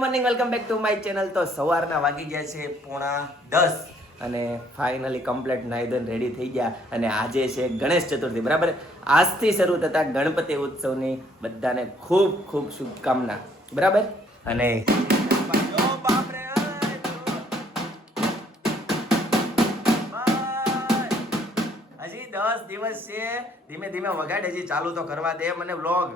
Morning, welcome back to my channel. તો સવારના વાગી ગયા છે 9:30 અને ફાઇનલી કમ્પ્લીટ નાઈ ધોઈને રેડી થઈ ગયા. અને આજે છે ગણેશ ચતુર્થી, બરાબર. આજથી શરૂ થતા ગણપતિ ઉત્સવની બધાને ખૂબ ખૂબ શુભકામના, બરાબર. અને હજી 10 દિવસ છે, ધીમે ધીમે વગાડ, હજી ચાલુ તો કરવા દે મને વ્લોગ.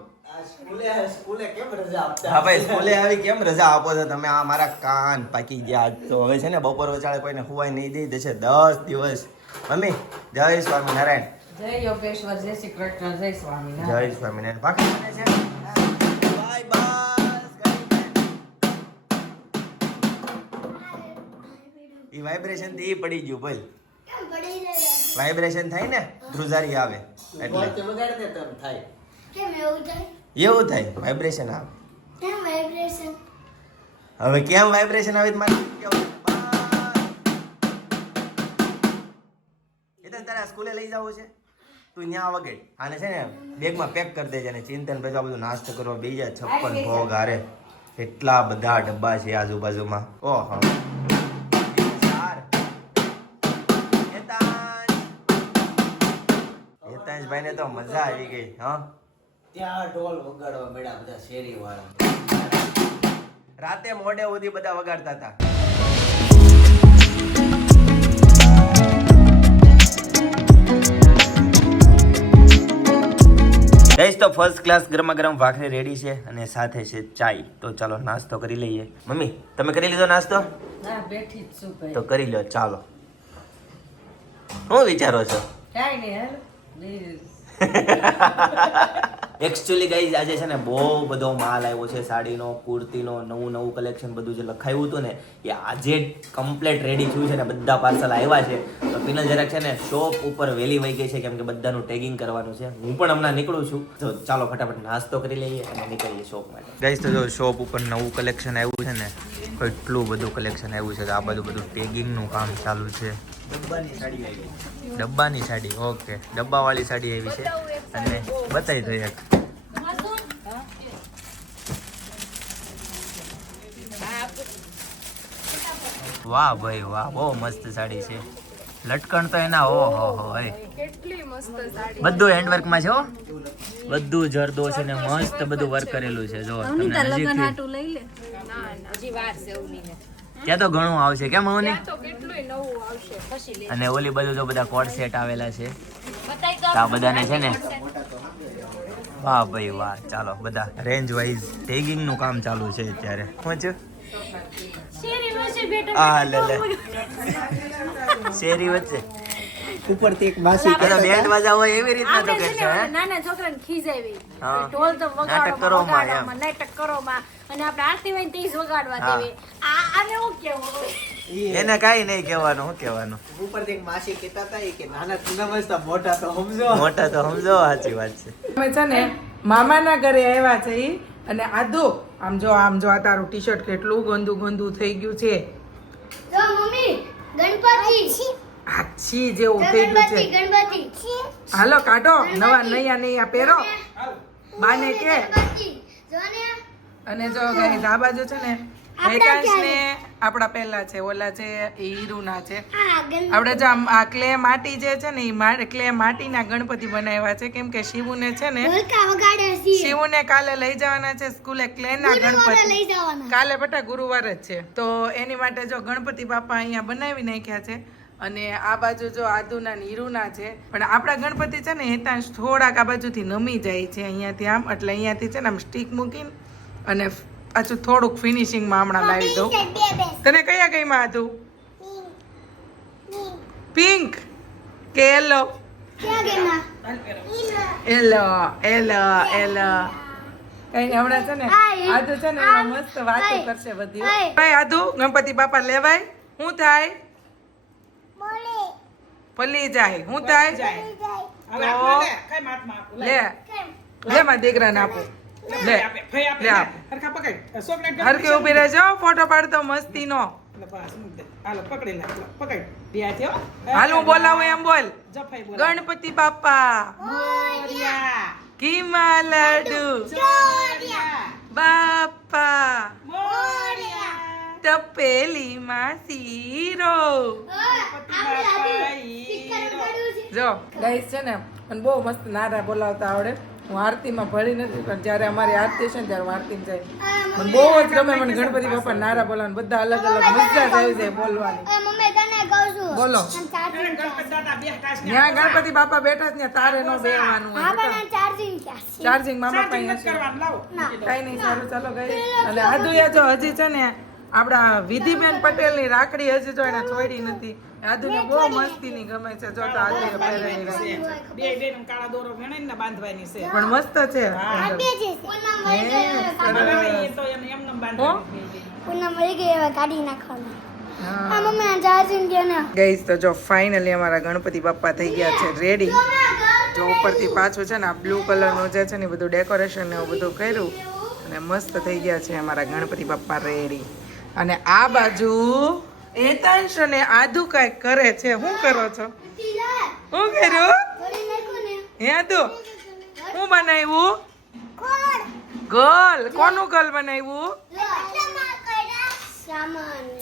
સ્કૂલે કેમ રજા આપતા? હા ભાઈ, સ્કૂલે આવી કેમ રજા આપો છો તમે? આ મારા કાન પાકી ગયા. તો હવે છે ને બપોર વચાળે કોઈને ખુવાઈ નહીં દઈ દેશે 10 દિવસ. મમ્મી જય સ્વામિનારાયણ. જય યોગેશ્વર, જય શ્રી કૃષ્ણ, જય સ્વામિનારાયણ. જય સ્વામિનારાયણ. પાકી મને છે બાય બસ ઈ વાઇબ્રેશન થી ઈ પડી ગયું ભાઈ. વાઇબ્રેશન થાય ને ધ્રુજારી આવે એટલે વગાડતે તમ થાય. કેમ એવું થાય? એવું થાય, વાઇબ્રેશન આવે. કેમ વાઇબ્રેશન? હવે કેમ વાઇબ્રેશન આવે મારે કેવું? એ તારા સ્કૂલે લઈ જવું છે, તું ન્યા વગેરે આને છે ને બેગમાં પેક કરી દેજે. અને ચિંતન પછી આ બધું નાસ્તો કરવા બેસી જાય. 56 ભોગ હારે એટલા બધા ડબ્બા છે આજુબાજુમાં. ઓહો ભાઈ ને તો મજા આવી ગઈ. હા, ત્યાં ઢોલ વગાડવા મળ્યા બધા શેરી વાળા. રાતે મોડે સુધી બધા વગાડતા હતા. ગઈશ તો ફર્સ્ટ ક્લાસ ગરમા ગરમ ભાખરી રેડી છે અને સાથે છે ચાય. તો ચાલો નાસ્તો કરી લઈએ. મમ્મી તમે કરી લીધો નાસ્તો? ના, બેઠી જ છું ભાઈ. તો કરી લો. ચાલો, શું વિચારો છો? કાંઈ નહીં, હાલ. પ્લીઝ. એકચ્યુઅલી ગાઈઝ આજે છે ને બહુ બધો માલ આવ્યો છે, સાડીનો, કુર્તીનો, નવું કલેક્શન બધું જે લખાયું હતું ને એ આજે કમ્પ્લીટ રેડી થયું છે ને બધા પાર્સલ આવ્યા છે. તો પિનલ જરાક છે ને શોપ ઉપર વહેલી વહી ગઈ છે કેમ કે બધાનું ટેગિંગ કરવાનું છે. હું પણ હમણાં નીકળું છું. તો ચાલો ફટાફટ નાસ્તો કરી લઈએ અને નીકળીએ શોપ માટે. ગાઈઝ તો જો શોપ ઉપર નવું કલેક્શન આવ્યું છે ને, એટલું બધું કલેક્શન આવ્યું છે કે આ બધું ટેગિંગનું કામ ચાલુ છે. ડબ્બાની સાડી આવી ગઈ. ડબ્બાની સાડી, ઓકે, ડબ્બાવાળી સાડી આવી છે અને બતાવી દો એક. વાહ ભાઈ વાહ, બહુ મસ્ત સાડી છે. લટકણ તો એના ઓહો હો હે, કેટલી મસ્ત સાડી. બધું હેન્ડવર્ક માં છે હો, બધું જરદો છે ને મસ્ત બધું વર્ક કરેલું છે. જો તમને નજીકથી હજી વાર છે એવની. ત્યાં તો ઘણું આવશે કેમ આવની. તો કેટલું નવું આવશે પછી લે. અને ઓલી બધું તો બધા કોડ સેટ આવેલા છે. તો આ બધાને છે ને વાહ ભાઈ વાહ. ચાલો બધા રેન્જ વાઇઝ ટેગિંગ નું કામ ચાલુ છે અત્યારે. શું છે આ લે લે શેરી વચ્ચે ઉપરથી એક માસી પેલો બેન્ડ વાજા હોય એવી રીતના તો કરશે હે. નાના છોકરાને ખીજાવી હા. ઢોલ તો નાટક કરો માં એમ. વગાડવામાં નાટક કરો માં અને આપણે આરતી હોય ને તે જ વગાડવા હા. દેવી. આને હું કેવું એને કાઈ નહીં કહેવાનું. શું કહેવાનું? ઉપરથી એક માસી કહેતા હતા કે નાના તું સમજતા મોટા તો સમજો. મોટા તો સમજો, સાચી વાત છે. અમે છે ને મામાના ઘરે આવ્યા છે ઈ, અને આદુ આમ જો આ તારું ટી શર્ટ કેટલું ગંદુ થઈ ગયું છે. જો મમ્મી, ગણપતિ. આછી જેવું થઈ ગયું છે. ગણપતિ. હાલો કાઢો, નયા પહેરો બાને કે. ગણપતિ. જો ને. અને જો ગાઈસ આ બાજુ છે ને એકાંશ ને આપણા પહેલા છે, ઓલા છે એ હીરુના છે. આ ગણપતિ. આપણે જો આ ક્લે માટી જે છે ને એ ક્લે માટીના ગણપતિ બનાવ્યા છે કેમ કે શિવુને છે ને ઢોલકા વગાડે છે. શિવુને કાલે લઈ જવાના છે સ્કૂલે ક્લેના ગુરુવારે ગણપતિ. લઈ જવાના. કાલે બટા ગુરુવાર જ છે, તો એની માટે જો ગણપતિ બાપા અહીંયા બનાવી નાખ્યા છે. અને આ બાજુ જો આદુના ને હીરુના છે. પણ આપણા ગણપતિ છે ને હેતાંશ થોડાક આ બાજુથી નમી જાય છે અહીંયાથી આમ, એટલે અહીંયાથી છે ને આમ સ્ટીક મૂકીને અને પાછું થોડુંક ફિનિશિંગમાં હમણાં લાવી દઉં. તને કયા કઈમાં હતું? પિંક કે યલો? ક્યાં ગેના? એલો એલો એલો કઈ નહીં, હમણાં છે ને આદુ છે ને એમાં મસ્ત વાતો કરશે બધી. ભાઈ આદુ ગણપતિ બાપા લેવાય શું થાય? પલ્લી જાય શું થાય? લે લે મારા દીકરાને આપો. લે લે આપ. હરખી ઊભી રહેજો, ફોટો પાડતો મસ્તીનો. હાલ હું બોલાવું એમ બોલ. ગણપતિ બાપા ઘીમાં લાડુ બાપા તપેલીમાં શીરો. જો ગાઈસ છે ને મને બહુ મસ્ત નારા બોલાવતા આવડે. હું આરતીમાં ભળી નથી પણ જ્યારે અમારી આરતી છે ને ત્યારે હું આરતીમાં જાય મને બહુ જ ગમે. મને ગણપતિ બાપા નારા બોલાવવાનું બધા અલગ અલગ મજા જ આવી જાય બોલવાની. મમ્મી તને કહું છું બોલો. ચાર્જિંગ ત્યાં ગણપતિ બાપા બેઠા છે ને તારે નો બેહવાનું હા હોય. પણ ચાર્જિંગ ક્યાં છે ચાર્જિંગ મામા પાસે હશે. કઈ નહીં, સારું ચાલો ગઈ. અને આદુયા જો હજી છે ને આપડા વિધિબેન પટેલની રાખડી હજી જો એને છોડી નથી. આદુને બહુ મસ્તીની ગમે છે. જો તો આદુએ પહેરેલી રાખડી પણ મસ્ત છે. પૂનમ મળી ગઈ હવે કાઢી નાખવાનું. હા મમ્મી ચાર્જિંગ કે ને ગઈસ તો જો ફાઇનલી અમારા ગણપતિ બાપ્પા થઈ ગયા છે રેડી. જો ઉપરથી પાછું છે ને આ બ્લુ કલરનું જે છે ને બધું ડેકોરેશન ને એવું બધું કર્યું અને મસ્ત થઈ ગયા છે અમારા ગણપતિ બાપ્પા રેડી. અને આ બાજુ એતાંશ અને આદુ કાંઈક કરે છે. શું કરો છો? શું કર્યું? હે આદુ શું બનાવ્યું? ગર્લ. કોનું ગર્લ બનાવ્યું?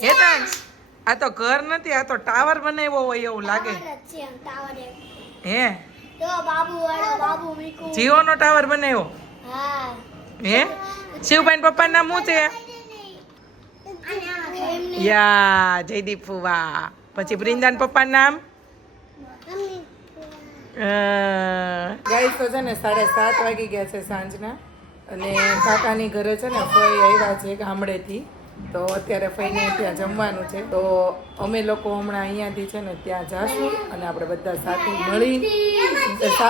એતાંશ આ તો ઘર નથી, આ તો ટાવર બનાવ્યો હોય એવું લાગે. હે જીઓ નો ટાવર બનાવ્યો? હે શિવભાઈ પપ્પા નામ શું છે? યા જયદીપ ફુવા. પછી વૃંદાન પપ્પા નામ? ગાઈસ તો છે ને 7:30 વાગી ગયા છે સાંજના અને કાકાની ઘરે છે ને ફઈ આવ્યા છે ગામડેથી. તો અત્યારે ફઈને ત્યાં જમવાનું છે. તો અમે લોકો હમણાં અહીંયાથી છે ને ત્યાં જાશું અને આપણે બધા સાથે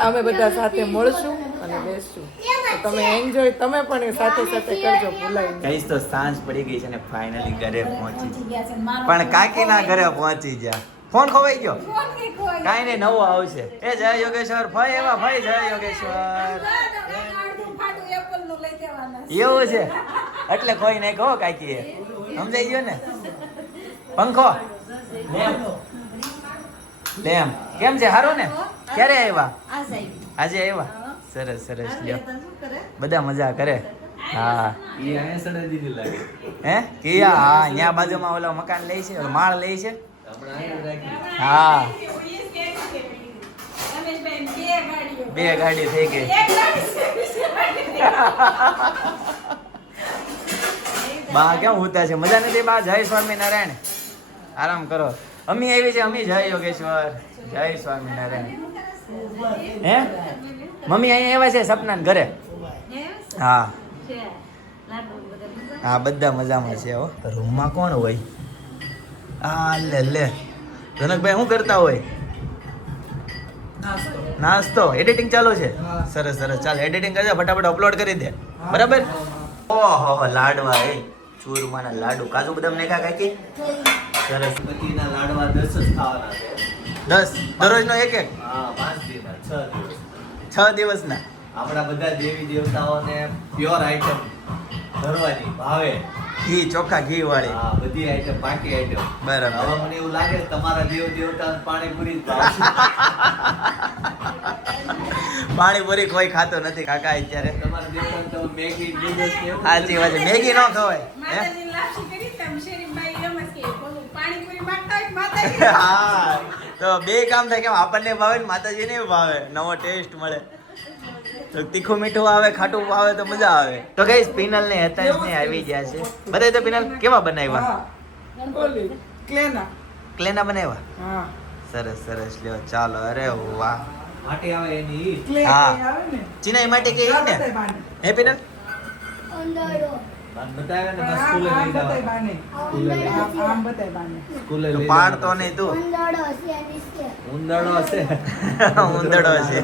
અમે બધા સાથે મળશું અને બેસશું. તો તમે એન્જોય તમે પણ સાથે સાથે કરજો ભૂલાઈ નહીં. કહીશ તો સાંજ પડી ગઈ છે ને ફાઇનલી ઘરે પહોંચી પણ કાકીના ઘરે પહોંચી ગયા. ફોન ખોવાઈ ગયો? કાંઈ નહીં, નવો આવશે. એ જય યોગેશ્વર ભાઈ. એવા ભાઈ જય યોગેશ્વર. એવું છે એટલે કોઈ નહીં કહો કાકી. સમજાઈ ગયો ને? પંખો લેમ કેમ છે? સારું ને? ક્યારે આવ્યા? આજે આવ્યા. સરસ સરસ. લ્યો બધા મજા કરે. હા હે કિયા? હા ત્યાં બાજુમાં ઓલા મકાન લે છે, માળ લે છે. હા 2 ગાડી થઈ ગઈ. બા કેમ હોતા છે? મજા નથી બા? જય સ્વામિનારાયણ. આરામ કરો. અમી આવી છે. અમી જય યોગેશ્વર. જય સ્વામિનારાયણ. હે મમ્મી અહીંયા આવ્યા છે સપના ઘરે? હા હા બધા મજામાં છે. હો રૂમમાં કોણ હોય? આ લે લે જનકભાઈ શું કરતા હોય? નાસ્તો. એડિટિંગ ચાલુ છે? સરસ સરસ. ચાલ એડિટિંગ કરજે, ફટાફટ અપલોડ કરી દે. બરાબર? ઓહો લાડવા. એ ચૂરમાના લાડુ કાજુ બદામ નાખ્યા કાકી? સરસ. બત્રીના લાડવા 10 જ ખાવાના છે. 10 દરરોજનો એક? હા 5 દિવસ 6 દિવસ 6 દિવસના. આપણા બધા દેવી દેવતાઓને પ્યોર આઈટમ ધરવાની ભાવે. ઘી ચોખ્ખા ઘી વાળી. હા બધી આઈટમ બાકી આઈટમ. બરાબર. હવે મને એવું લાગે છે તમારા દેવ દેવતાને પાણીપુરી જ ભાવશે. પાણીપુરી કોઈ ખાતો નથી કાકા અત્યારે. તમારા દેવતાને તો મેગી નૂડલ્સ ને એવું સાચી વાત છે. મેગી ન ખવાય. હે હા તો બે કામ થાય. કેમ આપણને ભાવે ને માતાજીને ભાવે. નવો ટેસ્ટ મળે. તો તીખું મીઠું આવે, ખાટું આવે તો મજા આવે. તો ગાઈસ પિનલ ને હેતાંશ ને આવી ગયા છે. બતાવી તો પિનલ કેવા બનાવ્યા? ક્લેના બનાવ્યા? હા સરસ સરસ. લ્યો ચાલો. અરે વાહ. માટી આવે એની ઈ. હા ચીનાઈ માટે કે ઈ ને? હે પિનલ? મને બતાવે ને બસ સ્કૂલે લઈ જવાનું. સ્કૂલે તો લઈ પાડતો નહીં તું. ઉંદરડો હશે. ઉંદરડો છે.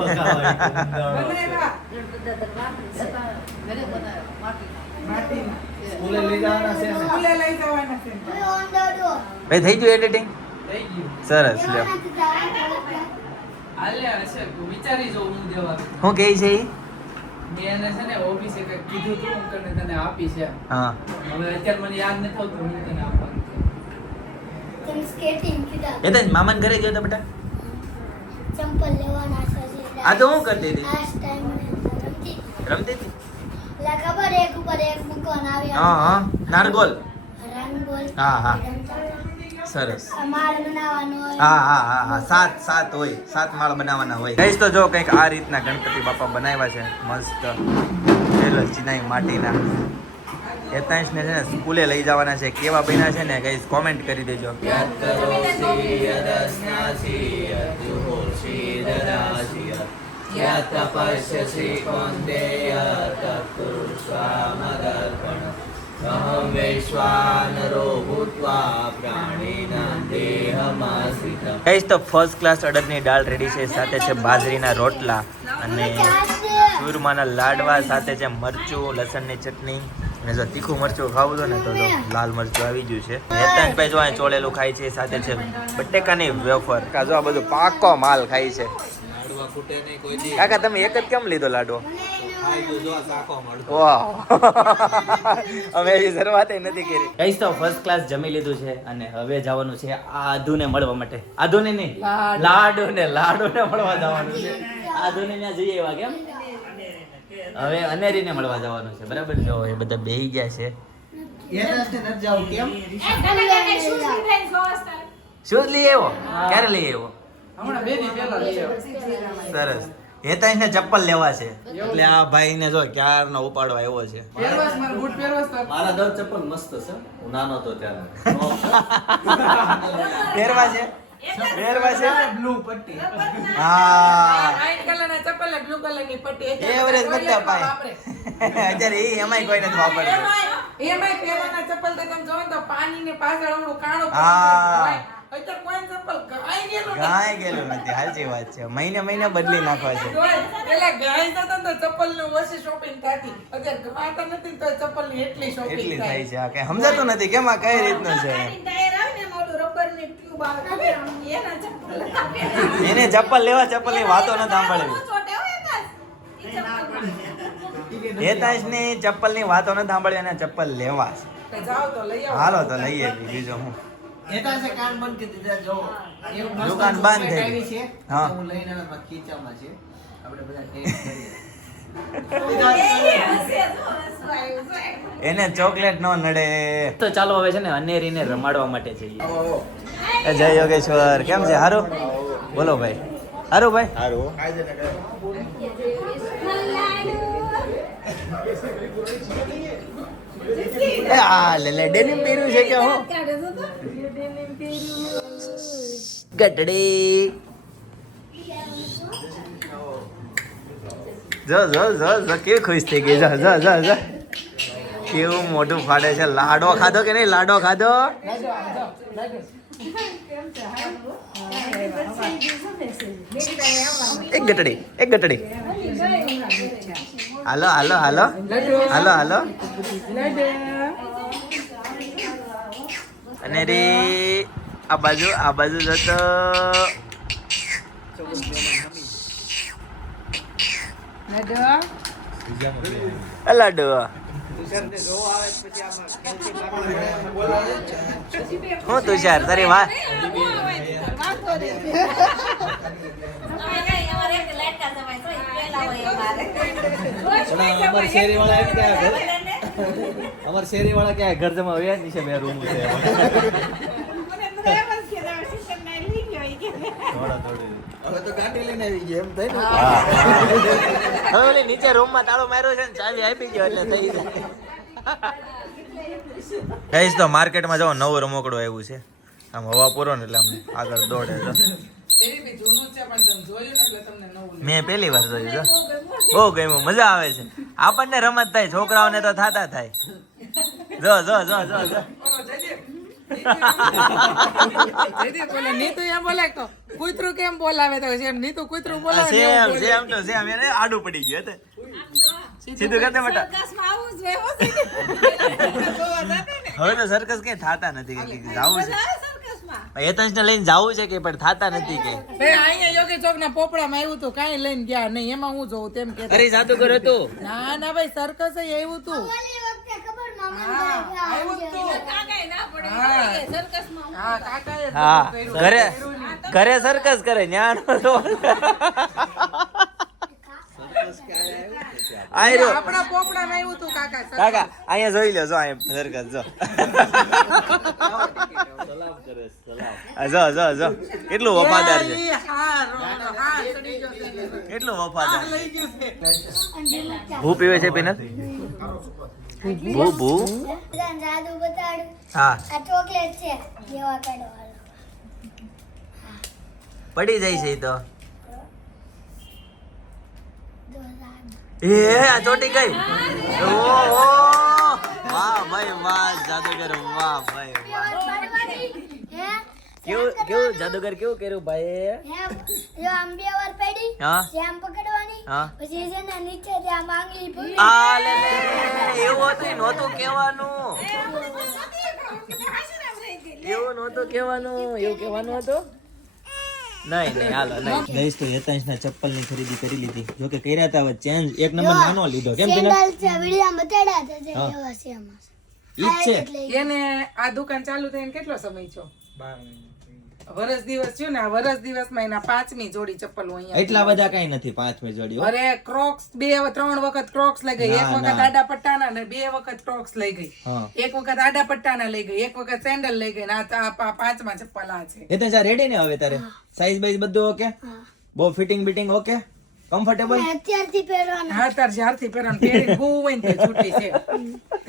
સ્કૂલે લઈ જવાના છે ને. ભાઈ થઈ ગયું એડિટિંગ? સરસ. લ્યો વિચારી જો હું દેવા શું કહે છે ઈ? મેં એને છે ને ઓફિસે કંઈક કીધું હતું હું તને તને આપી છે. હા હવે અત્યારે મને યાદ નથી આવતું હું તને આપવાનું છે. હેતાંશ મામાને ઘરે ગયો તો બેટા? ચંપલ લેવાના છે. આ તો હું કરતી હતી? આ ટાઈમ રમતી હતી? લા ખબર એક ઉપર એક મૂકવાના આવે. હા હા નારગોલ. રંગોલ હોય. હા હા એકદમ ચાલે. સરસ માળ બનાવવાનો હોય. હા સાત હોય 7 માળ બનાવવાના હોય ગઈશ તો જો કંઈક આ રીતના ગણપતિ બાપા બનાવ્યા છે મસ્ત ચિનાઈ માટીના હેતાંશને છે ને સ્કૂલે લઈ જવાના છે કેવા બન્યા છે ને ગઈશ કોમેન્ટ કરી દેજો અહમ વૈશ્વાનરો ભૂત્વા પ્રાણીનાં દેહમાશ્રિતઃ. ગઈશ તો ફર્સ્ટ ક્લાસ અડદની દાળ રેડી છે સાથે છે બાજરીના રોટલા અને ચૂરમાના લાડવા સાથે છે મરચું લસણની ચટણી અને જો તીખું મરચું ખાવું તો ને તો જો લાલ મરચું આવી ગયું છે હેતાંશભાઈ જો અહીં ચોળેલું ખાય છે સાથે છે બટેકાની વેફર જો આ બધું પાકો માલ ખાય છે લાડવા ફૂટે નહીં કોઈ દી. કાકા તમે એક જ કેમ લીધો લાડવો ખાઈ ગયો જો આ ચાખો મળતો. વાહ અમે હજી શરૂઆત નથી કરી ગઈશ તો ફર્સ્ટ ક્લાસ જમી લીધું છે અને હવે જવાનું છે આધુને મળવા માટે આધુને નહીં લાડુને મળવા જવાનું છે આધુને ત્યાં જઈએ એવા કેમ હવે અનેરીને મળવા જવાનું છે બરાબર જો એ બધા બેહી ગયા છે શું લઈ આવ્યો ક્યારે લઈ આવ્યો હમણાં 2 દી પહેલા લઈ આવ્યો. સરસ હેતાંશને ચપ્પલ લેવા છે એટલે આ ભાઈને જો ક્યારનો ઉપાડો આવ્યો છે પહેરવાસ મારા બૂટ પહેરવાસ તો મારા 10 ચપ્પલ મસ્ત છે હું નાનો હતો ત્યારે. પહેરવા છે બ્લુ પટ્ટી હા વ્હાઈટ કલરના ચપ્પલ ને બ્લુ કલરની પટ્ટી એવરેજ બધા પાય અત્યારે એ એમાંય કોઈ નથી વાપરતું એમાંય પહેલાના ચપ્પલ તો તમે જોવો ને તો પાણી ને પાછળ ઓલું કાણું હા. અત્યારે કોઈ ચપ્પલ ગાય ગયેલું નથી. ગાય ગયેલું નથી સાચી વાત છે મહિને બદલી નાખવા છે પેલા ગાય જતા ને તો ચપ્પલ નું ઓછી શોપિંગ થતી અત્યારે ગમાતા નથી તો ચપ્પલ ની એટલી શોપિંગ એટલી થાય થાય છે આ કઈ સમજાતું નથી કેમ આ કઈ રીતનું છે એને ચપ્પલ લેવા ચપ્પલ ની વાતો ન સાંભળવી હેતાંશ ની ચપ્પલ ની વાતો ન સાંભળવી અને ચપ્પલ લેવા છે. તો જાઓ તો લઈ આવો હાલો તો લઈએ બીજું હું હેતાંશે કાન બંધ કરી દીધા જો. એવું મસ્ત દુકાન બંધ થઈ આવી ગઈ. છે. હા. હું લઈને આવ્યો ખીચામાં છે આપણે બધા ટેસ્ટ કરીએ. એને ચોકલેટ નો નડે તો ચાલો હવે છે ને અનેરીને રમાડવા માટે જઈએ જય યોગેશ્વર કેમ છે હારું બોલો ભાઈ હારું ભાઈ એ આ લે ડેનિમ પહેર્યું છે કે હું ગટડી જો કેવી ખુશ થઈ ગઈ જો કેવું મોઢું ફાડે છે લાડો ખાધો કે નહીં લાડો ખાધો એક ગટડી હાલો અને રે આ બાજુ જતો લાડો હું તુષાર તારી વાત અમાર શેરીવાળા એમ ક્યાં ઘર અમાર શેરીવાળા ક્યાં ઘર જમા આવ્યા નીચે બે રૂમ છે હવે તો ગાડી લઈને આવી ગયા એમ થાય ને હવે ઓલી નીચે રૂમમાં તાળો માર્યો છે ને ચાવી આપી ગયો એટલે થઈ જાય ગઈશ તો માર્કેટમાં જાઓ નવું રમકડું આવ્યું છે આમ હવા પૂરો ને એટલે આમ આગળ દોડે છે એની બી જૂનું છે પણ તમે જોયું ને એટલે તમને નવું મેં પહેલી વાર જોયું છે બહુ ગમ્યું મજા આવે છે આપણને રમત થાય છોકરાઓને તો થાતા થાય જો બોલો જયદીપ બોલે નીતુ એમ બોલે તો કૂતરું કેમ બોલાવે તો એમ નીતુ કૂતરું બોલાવે ને એવું બોલે. સેમ તો સેમ એને આડું પડી ગયું હતું સીધું કરતે મટા હવે તો સર્કસ કઈ થાતા નથી કે જાવું છે હેતાંશને લઈને જાવું છે કે પણ થાતા નથી કે ભાઈ અહીંયા યોગી ચોક ના પોપડામાં આવ્યું તું કાંઈ લઈને ગયા નહીં એમાં હું જોઉં તેમ કે અરે જાદુગર હતું ના ભાઈ સર્કસ આવ્યું તું ઓલી વખતે ખબર મામા આવ્યું તું હા કાકાએ હા કર્યું. ઘરે સર્કસ કરે ન્યાનો તો આય રહ્યો. આપણા પોપડામાં આવ્યું હતું કાકા કાકા અહીંયા જોઈ લો, જો અહીંયા સરકસ જો. જો જો જો કેટલું વફાદાર છે, કેટલું વફાદાર. ભૂ પીવે છે પિનલ? ભૂ ભૂ. જાદુ બતાડું. હા આ ચોકલેટ છે લેવા કાઢો હાલો. પડી જાય છે ઈ તો. જો જાદુ. એ આ ચોટી ગઈ. ઓહો વાહ ભાઈ વાહ, જાદુગર વાહ ભાઈ વાહ. હે કેવું કેવું જાદુગર કેવું કર્યું ભાઈ? હે જો આમ 2 વાર પડી હા જેમ પકડવાની હા. પછી છે ને નીચે ત્યાં આંગળી પડી. આ લે લે, એવું હતું નહોતું કહેવાનું, એવું નહોતું કહેવાનું, એવું કહેવાનું હતું. નહીં નહીં હાલો નહીં. ગઈસ તો યતાંશના ચપ્પલની ખરીદી કરી લીધી. જો કે કર્યા હતા હવે ચેન્જ, એક નંબર નાનો લીધો. કેમ કે સેન્ડલ છે વિડિયા બતાડ્યા હતા જે હા. એવા છે આમાં. ઈ જ છે. એને આ દુકાન ચાલુ થઈને કેટલો સમય છો? વરસ દિવસ થયો ને. આ વરસ દિવસમાં એના 5મી જોડી ચપ્પલ અહીંયા. એટલા બધા કઈ નથી, 5મી જોડી હો. અરે ક્રોક્સ 3 વખત ક્રોક્સ લઈ ગઈ, એક ના, વખત ના. આડા પટ્ટાના ને 2 વખત ક્રોક્સ લઈ ગઈ, હા. એક વખત આડા પટ્ટાના લઈ ગઈ, એક વખત સેન્ડલ લઈ ગઈ ને આ 5મા ચપ્પલ આ છે. એ તો જા રેડી ને હવે તારે? સાઈઝ બાઈઝ બધું ઓકે? બહુ ફિટિંગ બિટિંગ ઓકે? કમ્ફર્ટેબલ? મેં અત્યારથી પહેરવાના. હા તાર જ્યારથી પહેરવાનું પહેરીને બહુ હોય ને તે છૂટી છે,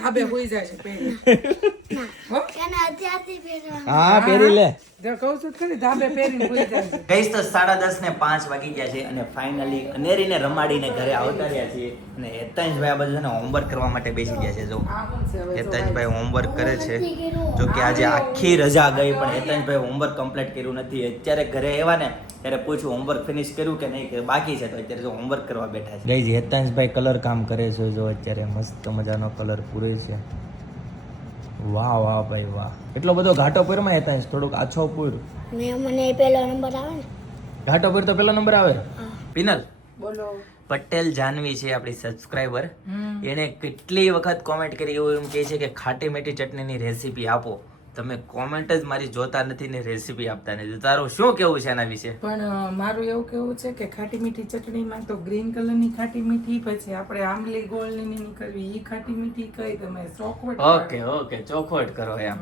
ધાબે હોઈ જાય છે પહેરી. હો? એને અત્યારથી પહેરવાના. હા પહેરી લે. જો કહું છું તો ખરી, ધાબે પહેરીને હોઈ જાય છે. ગઈસ તો 10:30 ને 5 વાગી ગયા છે અને ફાઇનલી અનેરીને રમાડીને ઘરે આવતા રહ્યા છીએ. અને હેતાંશભાઈ આ બધું છે ને હોમવર્ક કરવા માટે બેસી ગયા છે. જો આ શું છે હવે? હેતાંશભાઈ હોમવર્ક કરે છે. જો કે આજે આખી રજા ગઈ પણ હેતાંશભાઈ હોમવર્ક કમ્પ્લીટ કર્યું નથી. અત્યારે ઘરે આવ્યા ને ત્યારે પૂછ્યું હોમવર્ક ફિનિશ કર્યું કે નહીં, કે બાકી છે. તો અત્યારે જો હોમવર્ક કરવા બેઠા છે. ગઈસ હેતાંશભાઈ કલર કામ કરે છે. જો અત્યારે મસ્ત મજાનો કલર પૂરે છે. વાહ વાહ ભાઈ વાહ, એટલો બધો ઘાટો પૂરમાં હેતાંશ, થોડુંક આછો પૂર. ને મને પહેલો નંબર આવે ને. ઘાટો પૂર તો પેલો નંબર આવે. પિનલ બોલો. પટેલ જાનવી છે આપણી સબસ્ક્રાઇબર. એણે કેટલી વખત કોમેન્ટ કરી, એવું એમ કહે છે કે ખાટી મીઠી ચટણીની રેસીપી આપો. તમે કોમેન્ટ જ મારી જોતા નથી ને રેસીપી આપતા નથી. તારું શું કેવું છે એના વિશે? પણ મારું એવું કેવું છે કે ખાટી મીઠી ચટણીમાં તો ગ્રીન કલરની ખાટી મીઠી, પછી આપણે આંબલી ગોળની ની કરવી ઈ ખાટી મીઠી કઈ તમે ચોખવટ ઓકે ઓકે, ચોખવટ કરો એમ.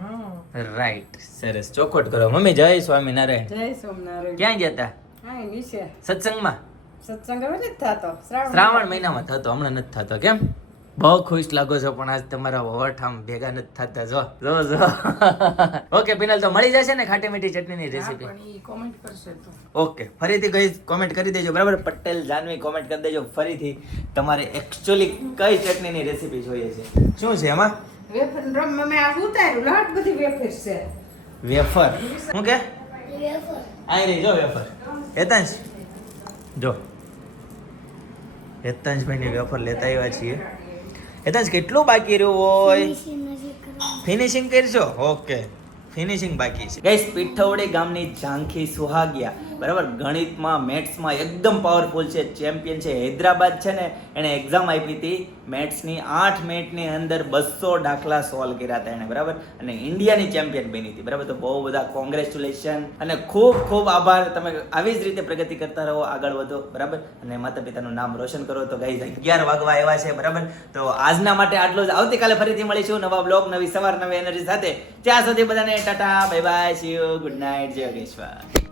રાઈટ, સરસ, ચોખવટ કરો. મમ્મી જય સ્વામિનારાયણ. જય સોમનારાયણ. ક્યાં ગયા હતા? હા નીચે સત્સંગમાં? સત્સંગ હવે નથી થતો, શ્રાવણ મહિનામાં થતો, હમણાં નથી થતો. કેમ? બહુ ખુશ લાગો છો પણ આજ તમારા વોટ આમ ભેગા નથી થતા. જો જો જો. ઓકે પિનલ, તો મળી જશે ને ખાટી મીઠી ચટણીની રેસીપી? પણ ઈ કોમેન્ટ કરશે તો. ઓકે, ફરીથી કઈ કોમેન્ટ કરી દેજો, બરાબર? પટેલ જાનવી કોમેન્ટ કરી દેજો ફરીથી. તમારે એકચ્યુઅલી કઈ ચટણીની રેસીપી જોઈએ છે? શું છે એમાં? વેફર રમ મેં આ ઉતાર્યું, લાટ બધી વેફર છે. વેફર? શું કે? વેફર. આઈ રહી જો વેફર. હેતાંશ જો, હેતાંશભાઈની વેફર લેતા આવ્યા છીએ. હેતાંશ કેટલું બાકી રહ્યું હોય? નજીક કરો. ફિનિશિંગ કરશો? ઓકે, ફિનિશિંગ બાકી છે. ગાઈસ, પીઠવડી ગામની ઝાંખી સુહાગિયા, બરાબર, ગણિતમાં મેથ્સમાં એકદમ પાવરફુલ છે, ચેમ્પિયન છે. હૈદરાબાદ છે ને એણે એક્ઝામ આપી હતી મેથ્સની. 8 મિનિટની અંદર 200 દાખલા સોલ્વ કર્યા હતા એણે, બરાબર, અને ઇન્ડિયાની ચેમ્પિયન બની હતી, બરાબર. તો બહુ બધા કોંગ્રેચ્યુલેશન અને ખૂબ ખૂબ આભાર. તમે આવી જ રીતે પ્રગતિ કરતા રહો, આગળ વધો, બરાબર, અને માતા પિતાનું નામ રોશન કરો. તો ગાઈસ 11 વાગવા આવ્યા છે, બરાબર. તો આજના માટે આટલું જ. આવતીકાલે ફરીથી મળીશું નવા બ્લોગ, નવી સવાર, નવી એનર્જી સાથે. ત્યાં સુધી બધાને Tata, bye bye, C you, good night, જય યોગેશ્વર.